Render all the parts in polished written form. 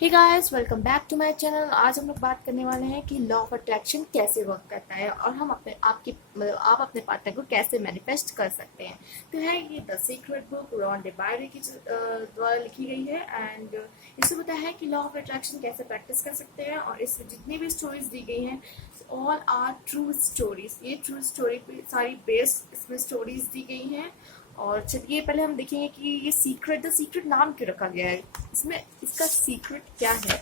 Hey guys, welcome back to my channel. आज हम लोग बात करने वाले हैं कि लॉ ऑफ अट्रैक्शन कैसे वर्क करता है और हम आप अपने पार्टनर को कैसे मैनिफेस्ट कर सकते हैं। तो है ये द सीक्रेट बुक रॉन डिबायरी की द्वारा लिखी गई है एंड इसमें बताया है कि लॉ ऑफ अट्रैक्शन कैसे प्रैक्टिस कर सकते हैं। और इसमें जितनी भी स्टोरीज दी गई हैं ऑल आर ट्रू स्टोरीज। ये ट्रू स्टोरी पे सारी बेस्ड इसमें स्टोरीज दी गई हैं। और चलिए पहले हम देखेंगे कि ये द सीक्रेट नाम क्यों रखा गया है, इसमें इसका सीक्रेट क्या है।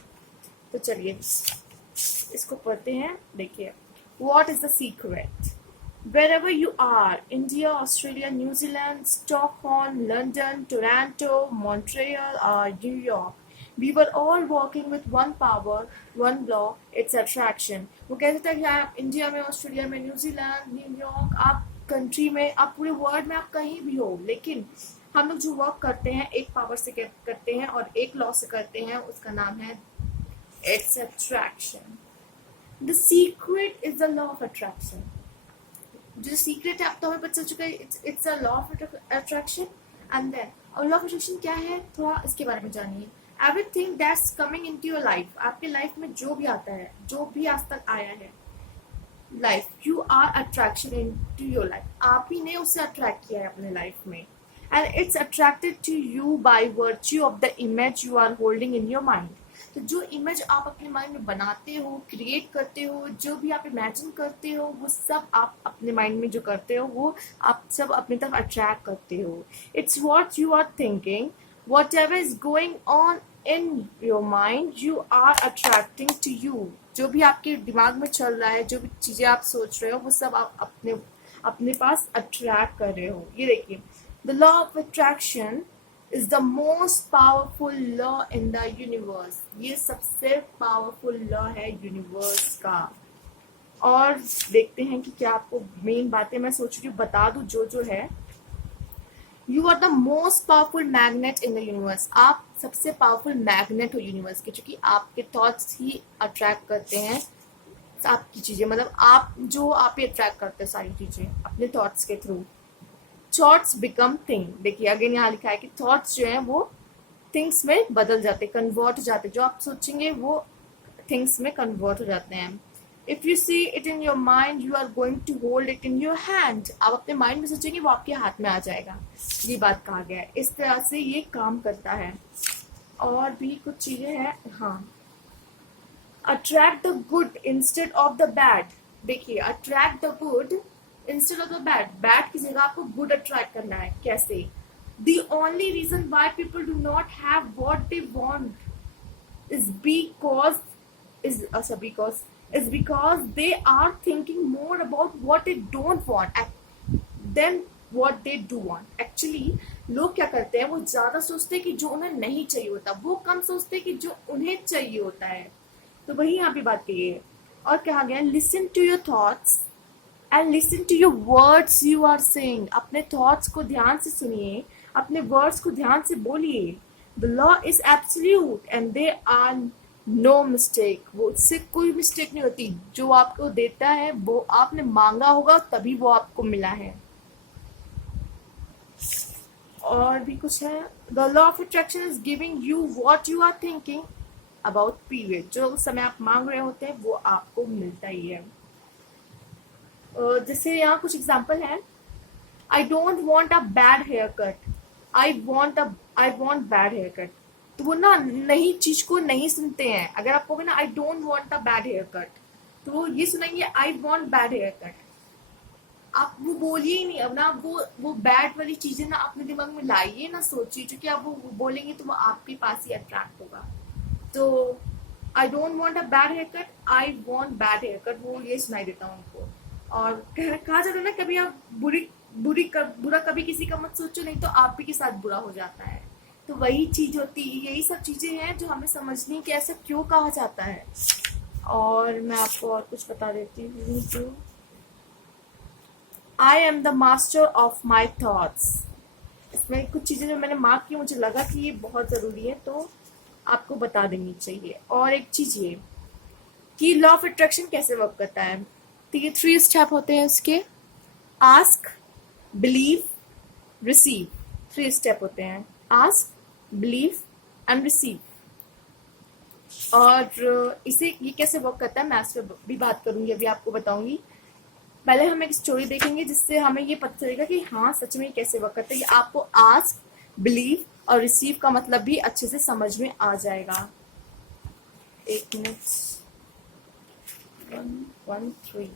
तो चलिए इसको पढ़ते हैं। देखिए, what is the secret. Wherever you are, India, Australia, New Zealand, Stockholm, London, Toronto, Montreal, or New York, we were all working with one power, one law, it's attraction. वो कहते थे कि आप इंडिया में, ऑस्ट्रेलिया में, New Zealand, New York, आप country में, आप पूरे वर्ल्ड में, आप कहीं भी हो, लेकिन हम लोग जो वर्क करते हैं एक पावर से करते हैं और एक लॉ से करते हैं, उसका नाम है it's attraction. The secret is the law of attraction. जो सीक्रेट है अब तो हमें पता चल चुका है, it's a law of attraction. And then और लॉ ऑफ अट्रैक्शन क्या है, थोड़ा इसके बारे में जानिए। Everything that's coming into your life, आपके लाइफ में जो भी आता है, जो भी आज तक आया है life, you are attraction into your life. आप ही ने उसे अट्रैक्ट किया है अपने लाइफ में and it's attracted to you by virtue of the image you are holding in your mind. तो जो इमेज आप अपने माइंड में बनाते हो, क्रिएट करते हो, जो भी आप इमेजिन करते हो, वो सब आप अपने माइंड में जो करते हो वो आप सब अपनी तरफ अट्रैक्ट करते हो। It's what you are thinking, whatever is going on in your mind, you are attracting to you. जो भी आपके दिमाग में चल रहा है, जो भी चीजें आप सोच रहे हो, वो सब आप अपने अपने पास अट्रैक्ट कर रहे हो। ये देखिए, the law of attraction is the most powerful law in the universe। ये सबसे पावरफुल लॉ है यूनिवर्स का। और देखते हैं कि क्या आपको मेन बातें मैं सोच रही हूँ बता दूं जो है। You are the most powerful magnet in the universe. आप सबसे पावरफुल मैग्नेट हो यूनिवर्स के, क्योंकि आपके थॉट्स ही अट्रैक्ट करते हैं आपकी चीजें, मतलब आप ही अट्रैक्ट करते हैं सारी चीजें अपने थॉट्स के थ्रू। Thoughts become thing. देखिए अगेन यहाँ लिखा है कि थॉट्स जो हैं वो थिंग्स में बदल जाते, कन्वर्ट हो जाते। जो आप सोचेंगे वो थिंग्स में कन्वर्ट हो जाते हैं। If you see it in your mind, you are going to hold it in your hand. आप अपने माइंड में सोचेंगे वो आपके हाथ में आ जाएगा। ये बात कहा गया है, इस तरह से ये काम करता है। और भी कुछ चीजें हैं। हाँ, attract the good instead of the bad. देखिए, attract the good instead of the bad. Bad की जगह आपको गुड अट्रैक्ट करना है। कैसे? The only reason why people do not have what they want is because they are thinking more about what they don't want than what they do want. Actually लोग क्या करते हैं, वो ज्यादा सोचते हैं कि जो उन्हें नहीं चाहिए होता, वो कम सोचते हैं कि जो उन्हें चाहिए होता है। तो वही यहाँ पे बात कही है। और कहा गया, listen to your thoughts and listen to your words you are saying. अपने थॉट्स को ध्यान से सुनिए, अपने वर्ड्स को ध्यान से बोलिए। The law is absolute and there are no mistake. वो उससे कोई मिस्टेक नहीं होती। जो आपको देता है वो आपने मांगा होगा, तभी वो आपको मिला है। और भी कुछ है। The law of attraction is giving you what you are thinking about period. जो समय आप मांग रहे होते हैं वो आपको मिलता ही है। जैसे यहाँ कुछ एग्जाम्पल है। I don't want a bad haircut, I want bad haircut. तो वो ना नई चीज को नहीं सुनते हैं। अगर आप कहोगे ना I don't want a bad haircut, तो वो ये सुनेंगे I want bad haircut. आप वो बोलिए ही नहीं। अब ना वो बैड वाली चीजें ना अपने दिमाग में लाइए, ना सोचिए, क्योंकि आप वो बोलेंगे तो वो आपके पास ही अट्रैक्ट होगा। तो I don't want a bad haircut, I want bad haircut, वो ये सुनाई देता हूँ उनको। और कहा जाता है ना, कभी आप बुरा कभी किसी का मत सोचो, नहीं तो आप ही के साथ बुरा हो जाता है। तो वही चीज होती है। यही सब चीजें हैं जो हमें समझनी कि ऐसा क्यों कहा जाता है। और मैं आपको और कुछ बता देती हूँ। I am the master of my thoughts. इसमें कुछ चीजें जो मैंने मार्क की, मुझे लगा कि ये बहुत जरूरी है, तो आपको बता देनी चाहिए। और एक चीज ये कि लॉ ऑफ अट्रैक्शन कैसे वर्क करता है। तो ये 3 स्टेप होते हैं इसके। Ask, believe, receive. 3 स्टेप होते हैं। Ask, believe and receive. और इसे ये कैसे वर्क करता है मैं इस पर भी बात करूंगी, अभी आपको बताऊंगी। पहले हम एक स्टोरी देखेंगे जिससे हमें ये पता चलेगा कि हाँ सच में ये कैसे वर्क करता है। ये आपको आस्क, बिलीव और रिसीव का मतलब भी अच्छे से समझ में आ जाएगा। एक मिनट, 113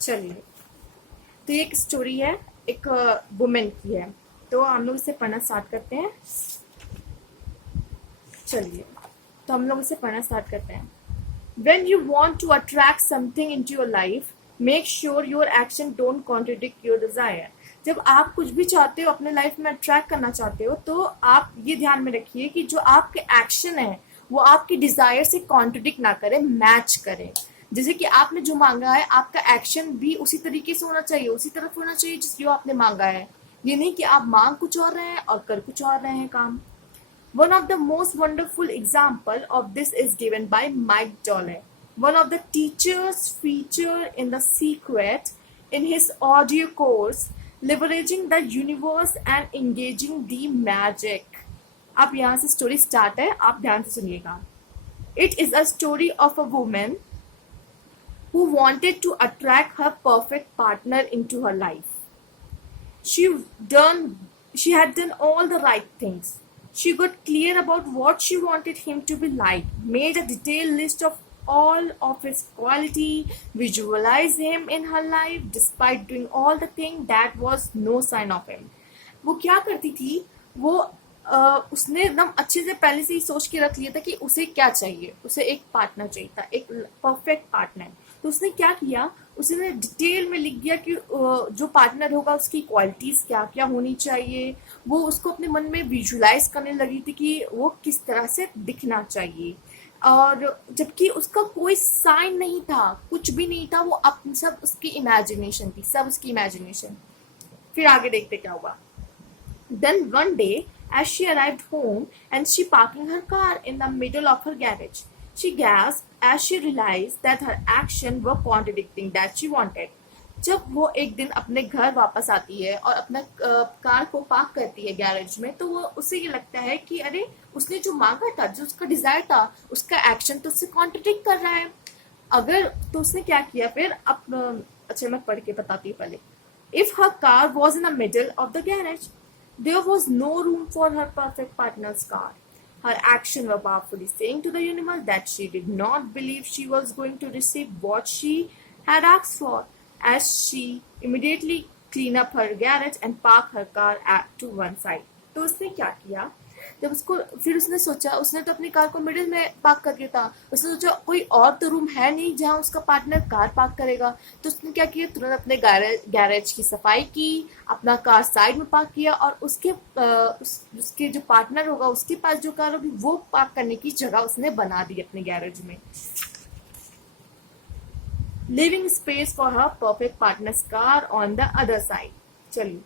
चलिए। तो ये एक स्टोरी है, एक वुमेन की है, तो हम लोग इसे पढ़ना स्टार्ट करते हैं। चलिए, तो हम लोग इसे पढ़ना स्टार्ट करते हैं। When you want to attract something into your life, make sure your action don't contradict your desire. जब आप कुछ भी चाहते हो अपने लाइफ में अट्रैक्ट करना चाहते हो, तो आप ये ध्यान में रखिए कि जो आपके एक्शन है वो आपकी डिजायर से कॉन्ट्रडिक्ट ना करे, मैच करे। जैसे कि आपने जो मांगा है, आपका एक्शन भी उसी तरीके से होना चाहिए, उसी तरफ होना चाहिए जो आपने मांगा है। ये नहीं कि आप मांग कुछ और रहे हैं और कर कुछ और रहे हैं काम। One of the most wonderful example of this is given by Mike Dolle, one of the teachers featured in The Secret in his audio course, Leveraging the Universe and Engaging the Magic. अब यहाँ से story start है, आप ध्यान से सुनिएगा। It is a story of a woman who wanted to attract her perfect partner into her life. She had done all the right things. She got clear about what she wanted him to be like, made a detailed list of all of his quality, visualized him in her life despite doing all the things that was no sign of him. वो क्या करती थी, वो उसने एकदम अच्छे से पहले से ही सोच के रख लिया था कि उसे क्या चाहिए। उसे एक पार्टनर चाहिए था, एक परफेक्ट पार्टनर। तो उसने क्या किया, उसने डिटेल में लिख दिया कि जो पार्टनर होगा उसकी क्वालिटीज क्या क्या होनी चाहिए। वो उसको अपने मन में विजुलाइज करने लगी थी कि वो किस तरह से दिखना चाहिए। और जबकि उसका कोई साइन नहीं था, कुछ भी नहीं था, वो अपनी सब उसकी इमेजिनेशन थी, सब उसकी इमेजिनेशन। फिर आगे देखते क्या हुआ। Then one day, as she arrived home and she parking her car in the middle of her garage, she gasped as she realized that her actions were contradicting that she wanted. जब वो एक दिन अपने घर वापस आती है और अपना कार को पार्क करती है गैरेज में, तो वो उसे ये लगता है कि अरे उसने जो मांगा था, जो उसका डिजायर था, उसका एक्शन तो उससे कॉन्ट्रडिक्ट कर रहा है। अगर तो उसने क्या किया फिर, अच्छा मैं पढ़ के बताती हूँ पहले। If her car was in the middle of the garage, there was no room for her perfect partner's car. Her actions were powerfully saying to the universe that she did not believe she was going to receive what she had asked for, as she immediately cleaned up her garage and parked her car to one side. तो उसने क्या किया, जब उसको फिर उसने सोचा, उसने तो अपनी कार को मिडिल में पार्क कर दिया था। उसने सोचा कोई और तो रूम है नहीं जहां उसका पार्टनर कार पार्क करेगा। तो उसने क्या किया, तुरंत अपने गैरेज की सफाई की, अपना कार साइड में पार्क किया और उसके जो पार्टनर होगा उसके पास जो कार होगी वो पार्क करने की जगह उसने बना दी अपने गैरेज में। Living space for her perfect partners car on the other side. चलिए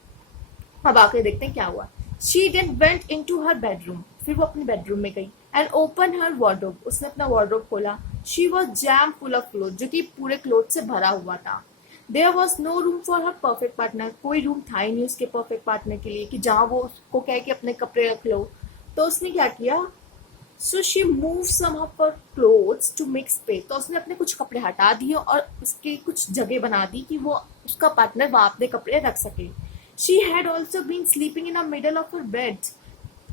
अब आके देखते हैं क्या हुआ। She then went into her bedroom. फिर वो अपने बेडरूम में गई and opened her wardrobe. उसने अपना wardrobe खोला। She was jam full of clothes, जो कि पूरे क्लोथ से भरा हुआ था। There was no room for her perfect partner. कोई रूम था ही नहीं उसके परफेक्ट पार्टनर के लिए कि जहाँ वो उसको कहे कि अपने कपड़े रख लो। तो उसने क्या किया, So she moved some of her clothes to make space. तो उसने अपने कुछ कपड़े हटा दिए और उसकी कुछ जगह बना दी कि वो उसका पार्टनर वहाँ अपने कपड़े रख सके। She had also been sleeping in the middle of her bed,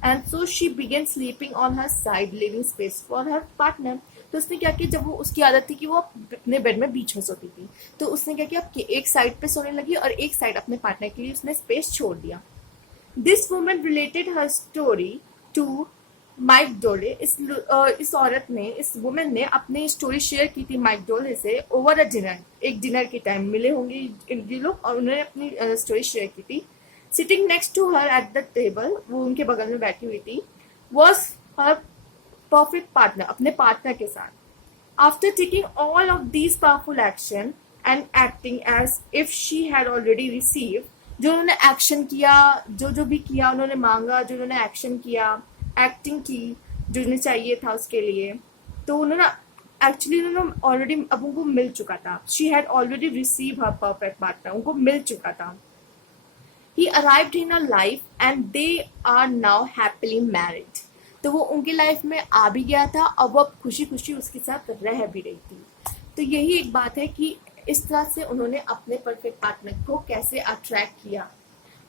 and so she began sleeping on her side, leaving space for her partner. तो उसने क्या किया, जब वो उसकी आदत थी कि वो अपने बेड में बीच में सोती थी, तो उसने क्या किया, कि एक साइड पे सोने लगी और एक साइड अपने पार्टनर के लिए उसने स्पेस छोड़ दिया। This woman related her story to Mike Dooley. इस औरत ने, इस वुमेन ने अपनी स्टोरी शेयर की थी माइक डोले से ओवर अ डिनर। एक डिनर के टाइम मिले होंगे ये लोग और उन्होंने अपनी स्टोरी शेयर की थी। Sitting next to her at the table, वो उनके बगल में बैठी हुई थी, वॉज हर परफेक्ट पार्टनर, अपने पार्टनर के साथ। After taking all of these powerful action and acting as if she had already receive, जो उन्होंने एक्शन किया, जो भी किया उन्होंने मांगा, जो उन्होंने एक्शन किया, एक्टिंग की जो उन्हें चाहिए था उसके लिए, तो उन्होंने ऑलरेडी अब उनको मिल चुका था। She had already receive her perfect partner, उनको मिल चुका था। He arrived in her life and they are now happily married. तो वो उनकी लाइफ में आ भी गया था और वो अब खुशी खुशी उसके साथ रह भी रही थी। तो यही एक बात है कि इस तरह से उन्होंने अपने परफेक्ट पार्टनर को कैसे अट्रैक्ट किया।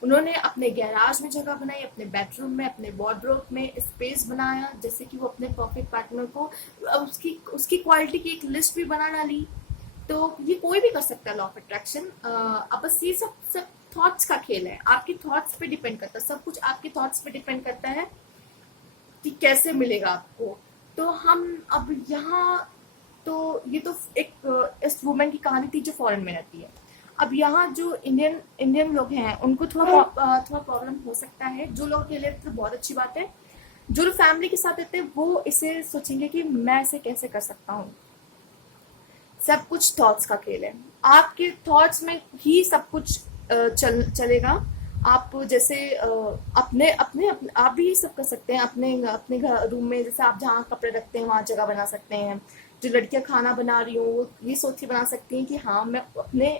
उन्होंने अपने गैराज में जगह बनाई, अपने बेडरूम में, अपने वार्डरोब में स्पेस बनाया, जैसे कि वो अपने परफेक्ट पार्टनर को उसकी उसकी क्वालिटी की एक लिस्ट भी बना डाली। तो ये कोई भी कर सकता है लॉ ऑफ अट्रैक्शन। अब बस ये सब सब थॉट्स का खेल है, आपकी थॉट्स पे डिपेंड करता है, सब कुछ आपके थॉट्स पे डिपेंड करता है कि कैसे मिलेगा आपको। तो हम अब यहाँ, तो ये तो एक इस वुमेन की कहानी थी जो फॉरेन में रहती है। अब यहाँ जो इंडियन इंडियन लोग हैं उनको थोड़ा प्रॉब्लम हो सकता है। जो लोग के लिए तो बहुत अच्छी बात है, जो लोग फैमिली के साथ रहते हैं वो इसे सोचेंगे कि मैं इसे कैसे कर सकता हूँ। सब कुछ थॉट्स का खेल है, आपके थॉट्स में ही सब कुछ चलेगा। आप जैसे अपने अपने आप भी ये सब कर सकते हैं। अपने अपने घर रूम में जैसे आप जहाँ कपड़े रखते हैं वहां जगह बना सकते हैं। जो लड़कियां खाना बना रही हो वो ये सोच के बना सकती हैं कि हाँ मैं अपने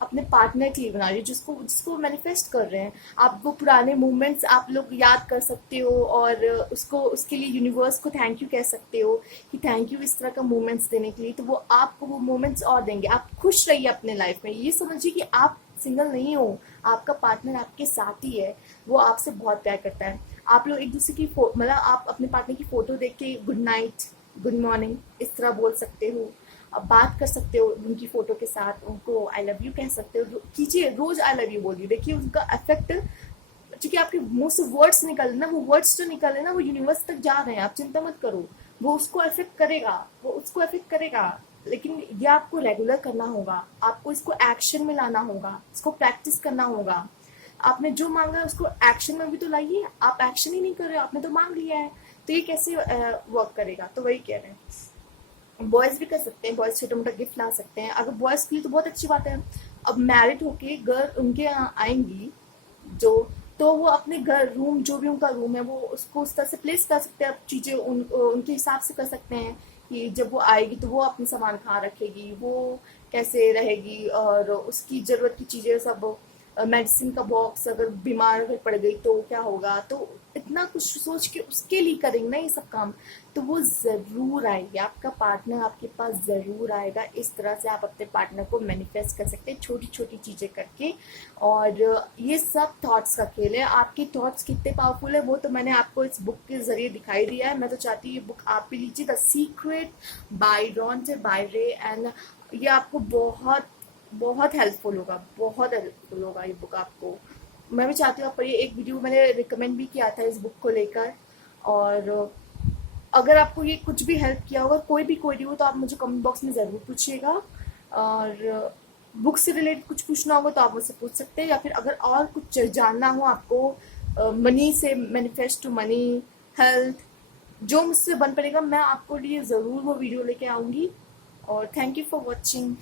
अपने पार्टनर के लिए बना रही हूँ, जिसको जिसको मैनिफेस्ट कर रहे हैं। आप वो पुराने मोमेंट्स आप लोग याद कर सकते हो और उसको उसके लिए यूनिवर्स को थैंक यू कह सकते हो कि थैंक यू इस तरह का मोमेंट्स देने के लिए। तो वो आपको वो मोमेंट्स और देंगे। आप खुश रहिए अपने लाइफ में। ये समझिए कि आप सिंगल नहीं हो, आपका पार्टनर आपके साथ ही है, वो आपसे बहुत प्यार करता है। आप लोग एक दूसरे की मतलब आप अपने पार्टनर की फोटो देख के गुड नाइट, गुड मॉर्निंग इस तरह बोल सकते हो। अब बात कर सकते हो उनकी फोटो के साथ, उनको आई लव यू कह सकते हो। कीजिए, रोज आई लव यू बोलिए, देखिए उनका इफेक्ट। क्योंकि आपके मुंह से वर्ड्स निकल रहे ना, वो वर्ड्स जो निकल रहे ना वो यूनिवर्स तक जा रहे हैं। आप चिंता मत करो, वो उसको इफेक्ट करेगा, वो उसको इफेक्ट करेगा। लेकिन ये आपको रेगुलर करना होगा, आपको इसको एक्शन में लाना होगा, इसको प्रैक्टिस करना होगा। आपने जो मांगा है उसको एक्शन में भी तो लाइए। आप एक्शन ही नहीं कर रहे हो, आपने तो मांग लिया है, तो ये कैसे वर्क करेगा। तो वही कह रहे हैं, बॉयज भी कर सकते हैं, बॉयज छोटा मोटा गिफ्ट ला सकते हैं। अगर बॉयज के लिए तो बहुत अच्छी बात है। अब मैरिड होके गर्ल उनके यहाँ आएंगी जो, तो वो अपने घर रूम जो भी उनका रूम है वो उसको उस तरह से प्लेस कर सकते हैं। अब चीज़ें उनके हिसाब से कर सकते हैं कि जब वो आएगी तो वो अपने सामान कहाँ रखेगी, वो कैसे रहेगी, और उसकी ज़रूरत की चीज़ें सब, मेडिसिन का बॉक्स, अगर बीमार अगर पड़ गई तो क्या होगा। तो इतना कुछ सोच के उसके लिए करेंगे ना ये सब काम, तो वो ज़रूर आएगी, आपका पार्टनर आपके पास ज़रूर आएगा। इस तरह से आप अपने पार्टनर को मैनिफेस्ट कर सकते हैं छोटी छोटी चीज़ें करके। और ये सब थॉट्स का खेल है। आपके थॉट्स कितने पावरफुल है वो तो मैंने आपको इस बुक के ज़रिए दिखाई दिया है। मैं तो चाहती हूँ ये बुक आप भी लीजिए, The Secret by Rhonda Byrne. एंड ये आपको बहुत बहुत हेल्पफुल होगा, बहुत हेल्पफुल होगा ये बुक आपको। मैं भी चाहती हूँ आप पढ़िए। एक वीडियो मैंने रिकमेंड भी किया था इस बुक को लेकर। और अगर आपको ये कुछ भी हेल्प किया होगा, कोई भी क्वेरी हो तो आप मुझे कमेंट बॉक्स में ज़रूर पूछिएगा। और बुक से रिलेटेड कुछ पूछना होगा तो आप मुझसे पूछ सकते हैं, या फिर अगर और कुछ जानना हो आपको मनी से, मैनिफेस्ट टू मनी, हेल्थ, जो मुझसे बन पड़ेगा मैं आपको लिए ज़रूर वो वीडियो लेके आऊँगी। और थैंक यू फॉर वॉचिंग।